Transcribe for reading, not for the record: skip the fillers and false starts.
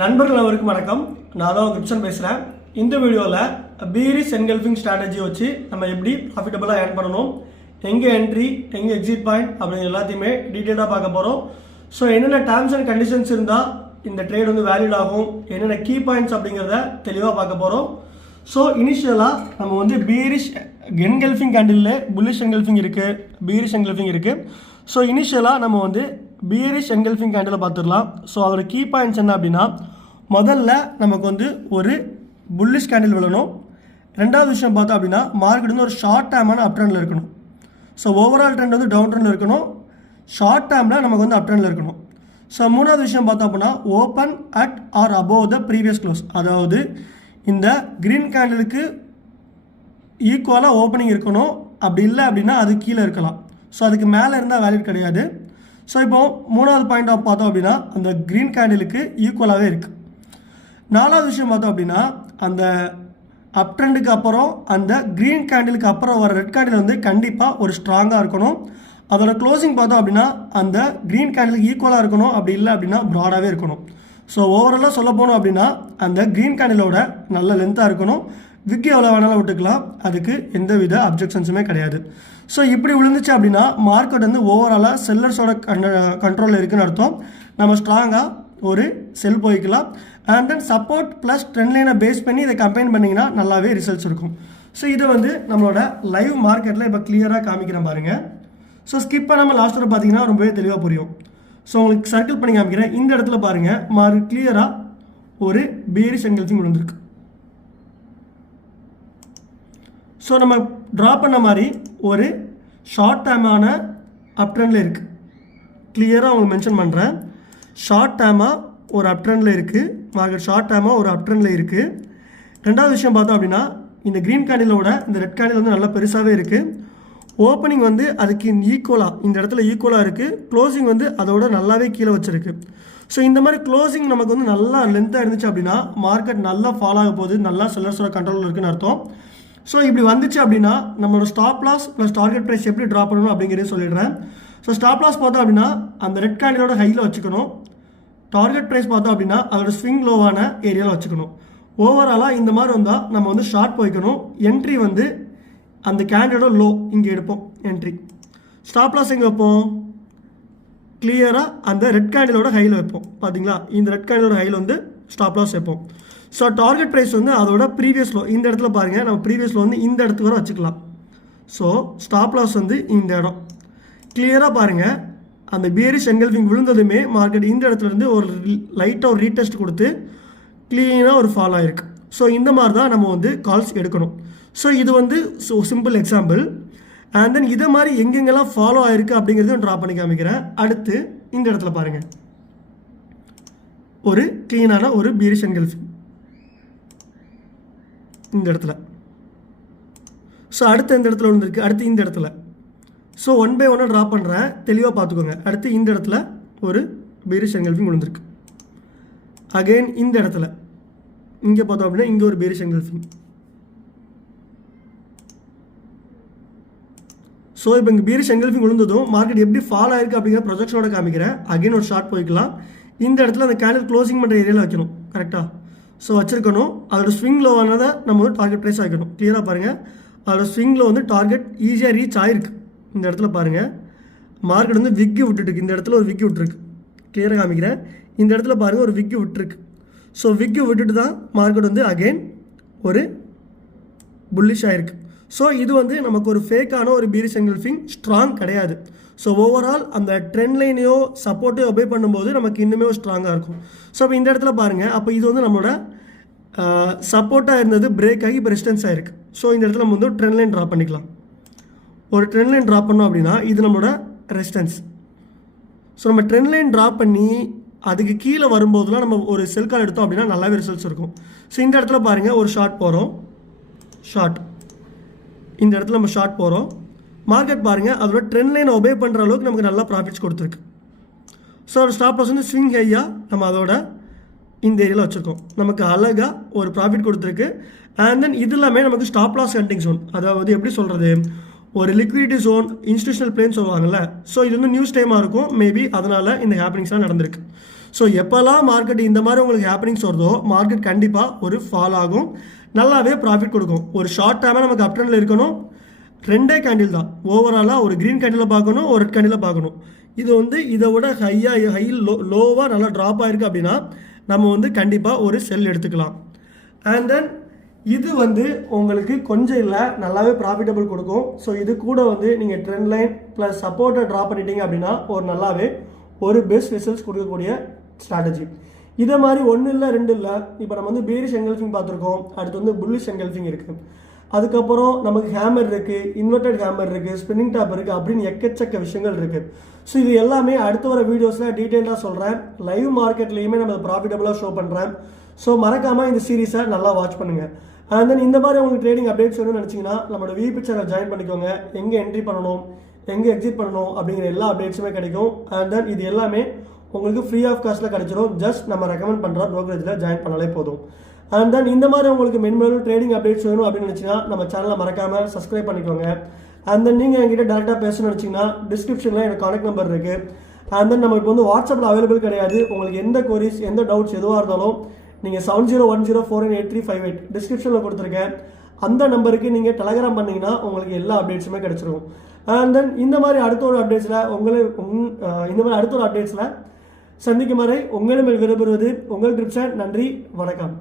நண்பர்கள் அவருக்கு வணக்கம். நான் தான் கிப்சன் பேசுகிறேன். இந்த வீடியோவில் பீரிஷ் என்கல்ஃபிங் ஸ்ட்ராட்டஜி வச்சு நம்ம எப்படி ப்ராஃபிட்டபுளாக ஏர்ன் பண்ணணும், எங்கே என்ட்ரி, எங்கே எக்ஸிட் பாயிண்ட் அப்படிங்கிற எல்லாத்தையுமே டீட்டெயிலாக பார்க்க போகிறோம். ஸோ என்னென்ன டேர்ம்ஸ் அண்ட் கண்டிஷன்ஸ் இருந்தால் இந்த ட்ரேட் வந்து வேலிட் ஆகும், என்னென்ன கீ பாயிண்ட்ஸ் அப்படிங்கிறத தெளிவாக பார்க்க போகிறோம். ஸோ இனிஷியலாக நம்ம வந்து பீரிஷ் என்கல்ஃபிங் கேண்டில் புல்லிஷ் என்கல்ஃபிங் இருக்குது, பீரிஷ் என்கல்ஃபிங் இருக்குது. ஸோ இனிஷியலாக நம்ம வந்து பீரிஷ் என்கல்ஃபிங் கேண்டில் பார்த்துடலாம். ஸோ அதோட கீ பாயிண்ட்ஸ் என்ன அப்படின்னா, முதல்ல நமக்கு வந்து ஒரு புல்லிஷ் கேண்டில் விழணும். ரெண்டாவது விஷயம் பார்த்தோம் அப்படின்னா மார்க்கெட் வந்து ஒரு ஷார்ட் டேர்மான அப் ட்ரெண்டில் இருக்கணும். ஸோ ஓவரால் ட்ரெண்ட் வந்து டவுன் ட்ரெண்டில் இருக்கணும், ஷார்ட் டேர்மில் நமக்கு வந்து அப் ட்ரெண்டில் இருக்கணும். ஸோ மூணாவது விஷயம் பார்த்தோம் அப்படின்னா open at R above the previous close, அதாவது இந்த க்ரீன் கேண்டிலுக்கு ஈக்குவலாக ஓப்பனிங் இருக்கணும். அப்படி இல்லை அப்படின்னா அது கீழே இருக்கலாம். ஸோ அதுக்கு மேலே இருந்தால் வேலிட் கிடையாது. ஸோ இப்போது மூணாவது பாயிண்ட் ஆஃப் பார்த்தோம் அப்படின்னா அந்த க்ரீன் கேண்டிலுக்கு ஈக்குவலாகவே இருக்குது. நாலாவது விஷயம் பார்த்தோம் அப்படின்னா அந்த அப் ட்ரெண்டுக்கு அப்புறம் அந்த க்ரீன் கேண்டிலுக்கு அப்புறம் வர ரெட் கேண்டில் வந்து கண்டிப்பாக ஒரு ஸ்ட்ராங்காக இருக்கணும். அதோட க்ளோசிங் பார்த்தோம் அப்படின்னா அந்த க்ரீன் கேண்டிலுக்கு ஈக்குவலாக இருக்கணும். அப்படி இல்லை அப்படின்னா ப்ராடாகவே இருக்கணும். ஸோ ஓவராலாக சொல்ல போனோம் அப்படின்னா அந்த க்ரீன் கேண்டிலோட நல்ல லென்த்தாக இருக்கணும். விக்கி எவ்வளோ வேணாலும் விட்டுக்கலாம், அதுக்கு எந்த வித அப்ஜெக்ஷன்ஸுமே கிடையாது. ஸோ இப்படி விழுந்துச்சு அப்படின்னா மார்க்கெட் வந்து ஓவராலாக செல்லர்ஸோட கண்ட்ரோலில் இருக்குதுன்னு அர்த்தம். நம்ம ஸ்ட்ராங்காக ஒரு செல் போய்க்கலாம். And then support plus trend லைனை பேஸ் பண்ணி இதை கம்பைன் பண்ணிங்கன்னா நல்லாவே ரிசல்ட்ஸ் இருக்கும். ஸோ இதை வந்து நம்மளோட லைவ் மார்க்கெட்டில் இப்போ கிளியராக காமிக்கிறேன் பாருங்கள். ஸோ ஸ்கிப் பண்ணாமல் லாஸ்ட் வரை பார்த்தீங்கன்னா ரொம்பவே தெளிவாக புரியும். ஸோ உங்களுக்கு சர்க்கிள் பண்ணி காமிக்கிறேன். இந்த இடத்துல பாருங்கள், மார்க்கெட் கிளியராக ஒரு பீரிஷ் என்கல்ஃபிங் விழுந்திருக்கு. ஸோ நம்ம ட்ரா பண்ண மாதிரி ஒரு ஷார்ட் டேர்மான அப் ட்ரெண்டில் இருக்குது. கிளியராக உங்களுக்கு மென்ஷன் பண்ணுறேன். ஷார்ட் டேர்மாக ஒரு அப் ட்ரெண்டில் இருக்குது, மார்க்கெட் ஷார்ட் டேர்மாக ஒரு அப் ட்ரெண்டில் இருக்குது. ரெண்டாவது விஷயம் பார்த்தோம் அப்படின்னா இந்த க்ரீன் கேண்டிலோட இந்த ரெட் கேண்டில் வந்து நல்லா பெருசாகவே இருக்குது. ஓப்பனிங் வந்து அதுக்கு ஈக்குவலாக இந்த இடத்துல ஈக்குவலாக இருக்குது. க்ளோசிங் வந்து அதோட நல்லாவே கீழே வச்சுருக்கு. ஸோ இந்த மாதிரி க்ளோசிங் நமக்கு வந்து நல்லா லென்த்தாக இருந்துச்சு அப்படின்னா மார்க்கெட் நல்லா ஃபாலோ ஆக போகுது, நல்லா செல்லர்ஸோட கண்ட்ரோலில் இருக்குதுன்னு அர்த்தம். ஸோ இப்படி வந்துச்சு அப்படின்னா நம்மளோட stop loss plus target price எப்படி ட்ரா பண்ணணும் அப்படிங்கிறத சொல்லிடுறேன். ஸோ ஸ்டாப் லாஸ் பார்த்தோம் அப்படின்னா அந்த ரெட் கேண்டிலோட ஹையில் வச்சுக்கணும். டார்கெட் ப்ரைஸ் பார்த்தோம் அப்படின்னா அதோட ஸ்விங் லோவான ஏரியாவில் வச்சுக்கணும். ஓவராலாக இந்த மாதிரி வந்தால் நம்ம வந்து ஷார்ட் போய்க்கணும். என்ட்ரி வந்து அந்த கேண்டிலோட லோ இங்கே எடுப்போம் என்ட்ரி. ஸ்டாப் லாஸ் எங்கே வைப்போம்? கிளியராக அந்த ரெட் கேண்டிலோட ஹையில் வைப்போம். பார்த்தீங்களா, இந்த ரெட் கேண்டிலோட ஹையில் வந்து ஸ்டாப் லாஸ் வைப்போம். ஸோ டார்கெட் ப்ரைஸ் வந்து அதோட ப்ரீவியஸ் லோ இந்த இடத்துல பாருங்கள், நம்ம ப்ரீவியஸ் லோ வந்து இந்த இடத்துக்கு வர வச்சுக்கலாம். ஸோ ஸ்டாப் லாஸ் வந்து இந்த இடம் கிளியராக பாருங்கள். அந்த பீரிஷ் என்கல்ஃபிங் விழுந்ததுமே மார்க்கெட் இந்த இடத்துலேருந்து ஒரு லைட்டாக ஒரு ரீடெஸ்ட் கொடுத்து க்ளீனாக ஒரு ஃபால் ஆகிருக்கு. ஸோ இந்த மாதிரி தான் நம்ம வந்து கால்ஸ் எடுக்கணும். ஸோ இது வந்து சிம்பிள் எக்ஸாம்பிள். அண்ட் தென் இதை மாதிரி எங்கெங்கெல்லாம் ஃபாலோ ஆகிருக்கு அப்படிங்கிறதையும் ட்ரா பண்ணி காமிக்கிறேன். அடுத்து இந்த இடத்துல பாருங்கள், ஒரு க்ளீனான ஒரு பீரிஷ் என்கல்ஃபிங் இந்த இடத்துல. ஸோ அடுத்து இந்த இடத்துல ஒன்று இருக்குது, அடுத்து இந்த இடத்துல. ஸோ ஒன் பை ஒன்னாக ட்ரா பண்ணுறேன், தெளிவாக பார்த்துக்கோங்க. அடுத்து இந்த இடத்துல ஒரு பீரிஷ் என்கல்ஃபிங் விழுந்திருக்கு. அகெயின் இந்த இடத்துல இங்கே பார்த்தோம் அப்படின்னா இங்கே ஒரு பீரிஷ் என்கல்ஃபிங். ஸோ இப்போ இங்கே பீரிஷ் என்கல்ஃபிங் விழுந்ததும் மார்க்கெட் எப்படி ஃபால் ஆயிருக்கு அப்படிங்கிற ப்ரொஜெக்ஷனோட காமிக்கிறேன். அகெயின் ஒரு ஷார்ட் போய்க்கலாம். இந்த இடத்துல அந்த கேண்டில் க்ளோசிங் பண்ணுற ஏரியாவில் வைக்கணும். கரெக்டாக ஸோ வச்சுருக்கணும். அதோட ஸ்விங் லோவானதை நம்ம வந்து டார்கெட் ப்ரைஸ் ஆகிக்கணும். கிளியராக பாருங்கள், அதோட ஸ்விங்கில் வந்து டார்கெட் ஈஸியாக ரீச் ஆகிருக்கு. இந்த இடத்துல பாருங்கள், மார்க்கெட் வந்து விக்கி விட்டுருக்கு. இந்த இடத்துல ஒரு விக்கி விட்டுருக்கு. கிளியராக காமிக்கிறேன். இந்த இடத்துல பாருங்கள் ஒரு விக்கி விட்டுருக்கு. ஸோ விக்கி விட்டுட்டு தான் மார்க்கெட் வந்து அகெயின் ஒரு புல்லிஷ் ஆகிருக்கு. ஸோ இது வந்து நமக்கு ஒரு ஃபேக்கான ஒரு பீரிஷ் என்கல்ஃபிங் ஸ்ட்ராங் கிடையாது. ஸோ ஓவரால் அந்த ட்ரெண்ட் லைனையோ சப்போர்ட்டையோ ஒபே பண்ணும்போது நமக்கு இன்னுமே ஸ்ட்ராங்காக இருக்கும். ஸோ அப்போ இந்த இடத்துல பாருங்கள், அப்போ இது வந்து நம்மளோட சப்போர்ட்டாக இருந்தது பிரேக் ஆகி இப்போ ரெசிஸ்டன்ஸ் ஆகிருக்கு. ஸோ இந்த இடத்துல நம்ம வந்து ஒரு ட்ரெண்ட் லைன் ட்ரா பண்ணிக்கலாம். ஒரு ட்ரெண்ட் லைன் ட்ரா பண்ணோம் அப்படின்னா இது நம்மளோட ரெசிஸ்டன்ஸ். ஸோ நம்ம ட்ரெண்ட் லைன் ட்ரா பண்ணி அதுக்கு கீழே வரும்போதெல்லாம் நம்ம ஒரு செல் கால் எடுத்தோம் அப்படின்னா நல்லாவே ரிசல்ட்ஸ் இருக்கும். ஸோ இந்த இடத்துல பாருங்கள் ஒரு ஷார்ட் போகிறோம். ஷார்ட் இந்த இடத்துல நம்ம ஷார்ட் போகிறோம். மார்க்கெட் பாருங்கள் அதோட ட்ரெண்ட் லைனை ஒபே பண்ணுற அளவுக்கு நமக்கு நல்லா ப்ராஃபிட்ஸ் கொடுத்துருக்கு. ஸோ ஒரு ஸ்டாப் லாஸ் வந்து ஸ்விங் ஹையாக நம்ம அதோட இந்த ஏரியாவில் வச்சுருக்கோம். நமக்கு அழகாக ஒரு ப்ராஃபிட் கொடுத்துருக்கு. அண்ட் தென் இது எல்லாமே நமக்கு ஸ்டாப் லாஸ் ஹண்டிங் ஜோன், அதாவது எப்படி சொல்கிறது, ஒரு லிக்விடிட்டி ஜோன், இன்ஸ்டியூஷனல் பிளேன் சொல்லுவாங்கள்ல. ஸோ இது வந்து நியூஸ் டைமாக இருக்கும் மேபி, அதனால் இந்த ஹேப்பனிங்ஸ்லாம் நடந்திருக்கு. ஸோ எப்போல்லாம் மார்க்கெட் இந்த மாதிரி உங்களுக்கு ஹேப்பனிங்ஸ் வருதோ மார்க்கெட் கண்டிப்பாக ஒரு ஃபால் ஆகும், நல்லாவே ப்ராஃபிட் கொடுக்கும். ஒரு ஷார்ட் டைமாக நமக்கு அப் ட்ரெண்டில் இருக்கணும். 2 கேண்டில் தான் ஓவராலாக, ஒரு க்ரீன் கேண்டில் பார்க்கணும், ஒரு ரெட் கேண்டில் பார்க்கணும். இது வந்து இதை விட லோவாக நல்லா ட்ராப் ஆகிருக்கு அப்படின்னா நம்ம வந்து கண்டிப்பாக ஒரு செல் எடுத்துக்கலாம். அண்ட் தென் இது வந்து உங்களுக்கு கொஞ்சம் இல்லை நல்லாவே ப்ராஃபிட்டபிள் கொடுக்கும். ஸோ இது கூட வந்து நீங்கள் ட்ரெண்ட் லைன் ப்ளஸ் சப்போர்ட்டை ட்ராப் பண்ணிட்டீங்க அப்படின்னா ஒரு நல்லாவே ஒரு பெஸ்ட் ரிசல்ட்ஸ் கொடுக்கக்கூடிய ஸ்ட்ராட்டஜி. இதை மாதிரி 1 இல்லை 2 இல்லை, இப்போ நம்ம வந்து பேரிஷ் என்கல்ஃபிங் பார்த்துருக்கோம், அடுத்து வந்து புல்லிஷ் என்கல்ஃபிங் இருக்குது, அதுக்கப்புறம் நமக்கு ஹேமர் இருக்குது, இன்வெர்டட் ஹேமர் இருக்குது, ஸ்பின்னிங் டாப் இருக்குது, அப்படின்னு எக்கச்சக்க விஷயங்கள் இருக்குது. ஸோ இது எல்லாமே அடுத்து வர வீடியோஸில் டீட்டெயிலாக சொல்கிறேன். லைவ் மார்க்கெட்லேயுமே நம்ம ப்ராஃபிட்டபுளாக ஷோ பண்ணுறேன். ஸோ மறக்காமல் இந்த சீரீஸை நல்லா வாட்ச் பண்ணுங்கள். அண்ட் தென் இந்த மாதிரி உங்களுக்கு ட்ரேடிங் அப்டேட்ஸ் வேணும்னு நினச்சிங்கன்னா நம்மளோட விபி சேனல் ஜாயின் பண்ணிக்கோங்க. எங்கே என்ட்ரி பண்ணணும், எங்கே எக்ஸிட் பண்ணணும் அப்படிங்கிற எல்லா அப்டேட்ஸுமே கிடைக்கும். அண்ட் தென் இது எல்லாமே உங்களுக்கு ஃப்ரீ ஆஃப் காஸ்ட்டில் கிடைச்சிடும். ஜஸ்ட் நம்ம ரெக்கமெண்ட் பண்ணுற ப்ரோக்கரேஜில் ஜாயின் பண்ணாலே போதும். அண்ட் தென் இந்த மாதிரி உங்களுக்கு மென்மேலும் ட்ரேடிங் அப்டேட்ஸ் வேணும் அப்படின்னு நினச்சிங்கன்னா நம்ம சேனலை மறக்காமல் சப்ஸ்கிரைப் பண்ணிக்கோங்க. அண்ட் தென் நீங்கள் என்கிட்ட டேரெக்டாக பேசணும்னு நினச்சிங்கன்னா டிஸ்கிரிப்ஷனில் எனக்கு கான்டாக்ட் நம்பர் இருக்குது. அண்ட் தென் நம்ம இப்போ வந்து வாட்ஸ்அப்பில் அவைலபிள் கிடையாது. உங்களுக்கு எந்த கொரிஸ் எந்த டவுட்ஸ் எதுவாக இருந்தாலும் நீங்கள் 7010498358 டிஸ்கிரிப்ஷனில் கொடுத்துருக்கேன். அந்த நம்பருக்கு நீங்கள் டெலகிராம் பண்ணிங்கன்னா உங்களுக்கு எல்லா அப்டேட்ஸுமே கிடச்சிரும். அண்ட் தென் இந்த மாதிரி அடுத்த ஒரு அப்டேட்ஸில் சந்திக்கும் வரை உங்களிடம் விடைபெறுவது உங்கள் ட்ரிப்ஸன். நன்றி, வணக்கம்.